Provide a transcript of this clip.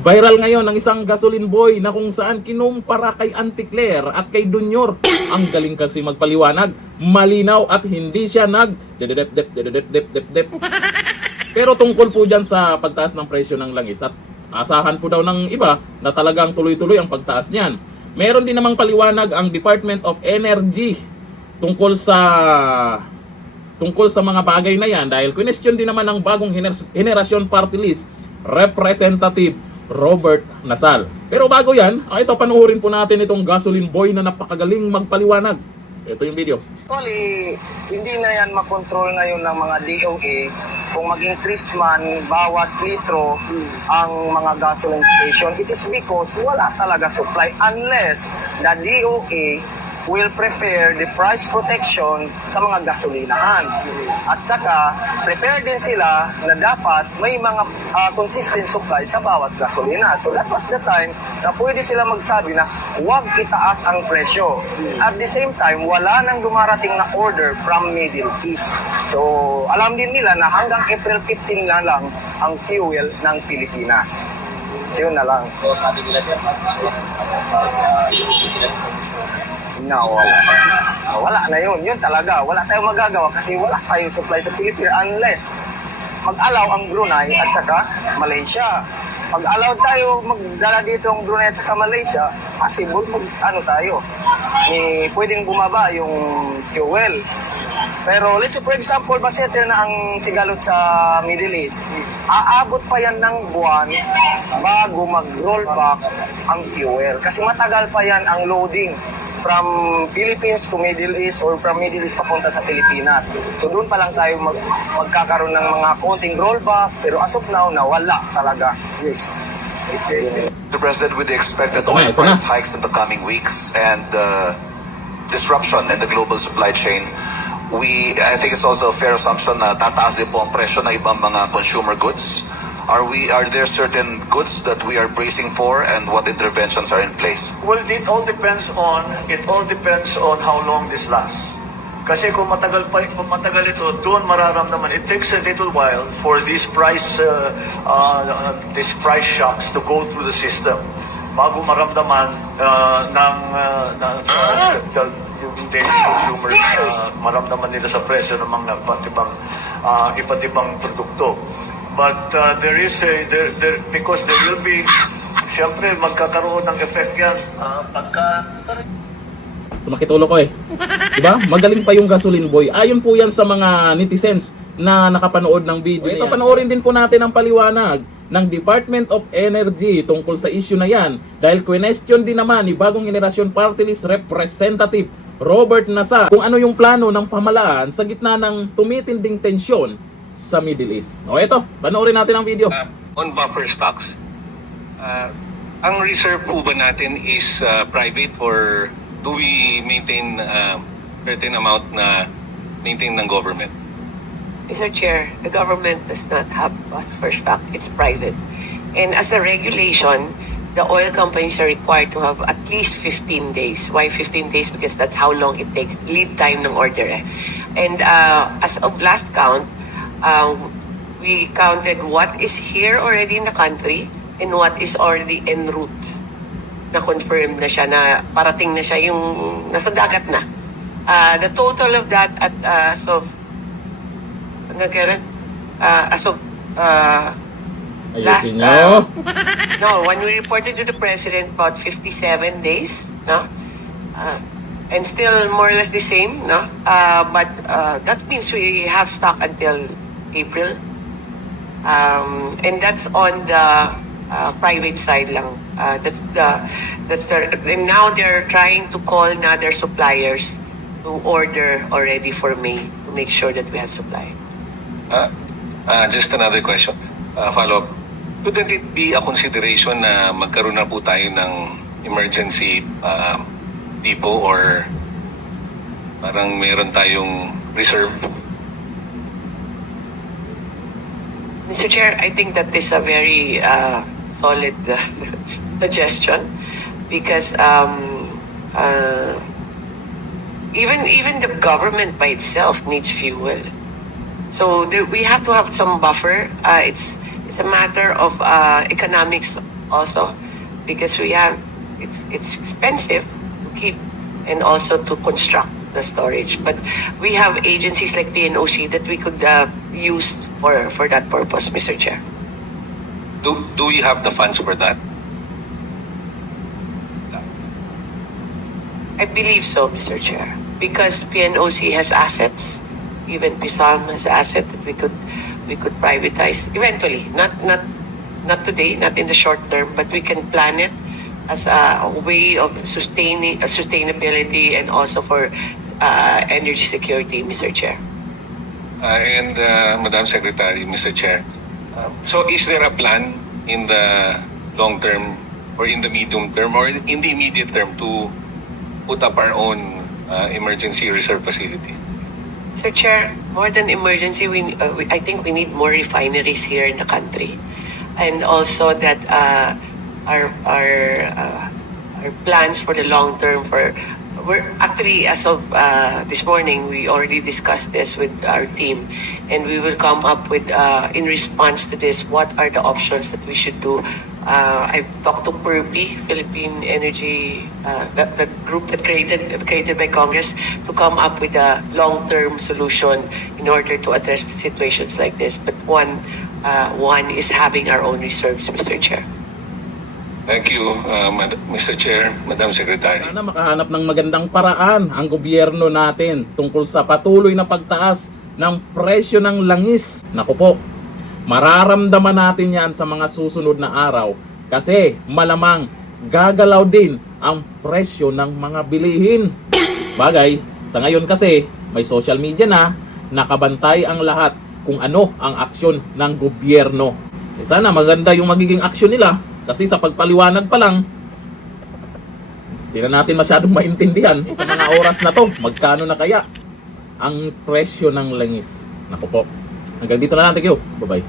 Viral ngayon ang isang gasoline boy na kung saan kinumpara kay Auntie Claire at kay Dunyor. Ang galing kasi magpaliwanag, malinaw at hindi siya nag-dep. Pero tungkol po dyan sa pagtaas ng presyo ng langis at asahan po daw ng iba na talagang tuloy-tuloy ang pagtaas niyan. Meron din namang paliwanag ang Department of Energy tungkol sa mga bagay na yan dahil question din naman ng bagong henerasyon party list Representative Robert Nasal. Pero bago yan, ito panuorin po natin itong gasoline boy na napakagaling magpaliwanag. Ito yung video. Actually, hindi na yan makontrol ngayon ng mga DOA kung mag-increase man bawat litro ang mga gasoline station. It is because wala talaga supply unless the DOA will prepare the price protection sa mga gasolinahan. At saka, prepare din sila na dapat may mga consistent supply sa bawat gasolina. So that was the time na pwede sila magsabi na huwag itaas ang presyo. At the same time, wala nang dumarating na order from Middle East. So alam din nila na hanggang April 15 na lang ang fuel ng Pilipinas. So yun na lang. So sabi nila sir, hindi sila No, wala na yun. Yun talaga. Wala tayong magagawa kasi wala tayong supply sa Pilipinas unless mag-allow ang Brunei at saka Malaysia. Pag-allow tayo magdala dito ang Brunei at saka Malaysia, possible pwedeng bumaba yung fuel. Pero let's say for example, basete na ang sigalot sa Middle East, aabot pa yan ng buwan bago mag-roll back ang fuel. Kasi matagal pa yan ang loading from Philippines to Middle East or from Middle East papunta sa Pilipinas. So doon pa lang tayo magkakaroon ng mga konting rollback, pero as of now, nawala talaga. Yes. The President, with the expected Ito na, oil ito na. price hikes in the coming weeks and disruption in the global supply chain, I think it's also a fair assumption na tataas din po ang presyo ng ibang mga consumer goods. Are there certain goods that we are bracing for and what interventions are in place? Well, it all depends on how long this lasts. Kasi kung matagal ito, doon mararamdaman. It takes a little while for these price shocks to go through the system bago maramdaman yung daily consumers, maramdaman nila sa presyo ng mga iba't ibang produkto. But because there will be, siyempre magkakaroon ng effect yan Sumakit ulo ko eh. Diba? Magaling pa yung gasoline boy. Ayon po yan sa mga netizens na nakapanood ng video. Ito, panoorin din po natin ang paliwanag ng Department of Energy tungkol sa issue na yan. Dahil question din naman ni bagong henerasyon party list Representative Robert Nasal kung ano yung plano ng pamahalaan sa gitna ng tumitinding tensyon sa Middle East. O ito, panoorin natin ang video. On buffer stocks, ang reserve po ba natin is private or do we maintain certain amount na maintain ng government? Mr. Chair, the government does not have buffer stock. It's private. And as a regulation, the oil companies are required to have at least 15 days. Why 15 days? Because that's how long it takes, lead time ng order. And as of last count, we counted what is here already in the country and what is already en route. Na-confirm na siya, na parating na siya, yung nasa dagat na. The total of that as of last Ayusin nyo. no, when we reported to the president about 57 days, no? And still more or less the same, no? But that means we have stock until April. And that's on the private side lang. And now they're trying to call na their suppliers to order already for May to make sure that we have supply. Just another question, follow-up. Couldn't it be a consideration na magkaroon na po tayo ng emergency depot or parang meron tayong reserve? Mr. Chair, I think that is a very solid suggestion because even the government by itself needs fuel. So we have to have some buffer. It's a matter of economics also because it's expensive to keep and also to construct the storage. But we have agencies like PNOC that we could use for that purpose, Mr. Chair. Do we have the funds for that? I believe so, Mr. Chair, because PNOC has assets, even PISAM has asset that we could privatize eventually, not today, not in the short term, but we can plan it as a way of sustainability and also for energy security, Mr. Chair. And Madam Secretary, Mr. Chair, so is there a plan in the long term or in the medium term or in the immediate term to put up our own emergency reserve facility? Sir Chair, more than emergency, I think we need more refineries here in the country, and also that our plans for the long term we're actually, as of this morning, we already discussed this with our team, and we will come up with in response to this what are the options that we should do. I've talked to PERPI, Philippine Energy, the group that created by Congress, to come up with a long-term solution in order to address situations like this. But one is having our own reserves, Mr. Chair. Thank you, Mr. Chair, Madam Secretary. Sana makahanap ng magandang paraan ang gobyerno natin tungkol sa patuloy na pagtaas ng presyo ng langis. Naku po, mararamdaman natin yan sa mga susunod na araw kasi malamang gagalaw din ang presyo ng mga bilihin. Bagay, sa ngayon kasi may social media na, nakabantay ang lahat kung ano ang aksyon ng gobyerno. Sana maganda yung magiging aksyon nila kasi sa pagpaliwanag pa lang, hindi na natin masyadong maintindihan sa mga oras na to. Magkano na kaya ang presyo ng langis? Naku po. Hanggang dito na lang. Thank you. Bye-bye.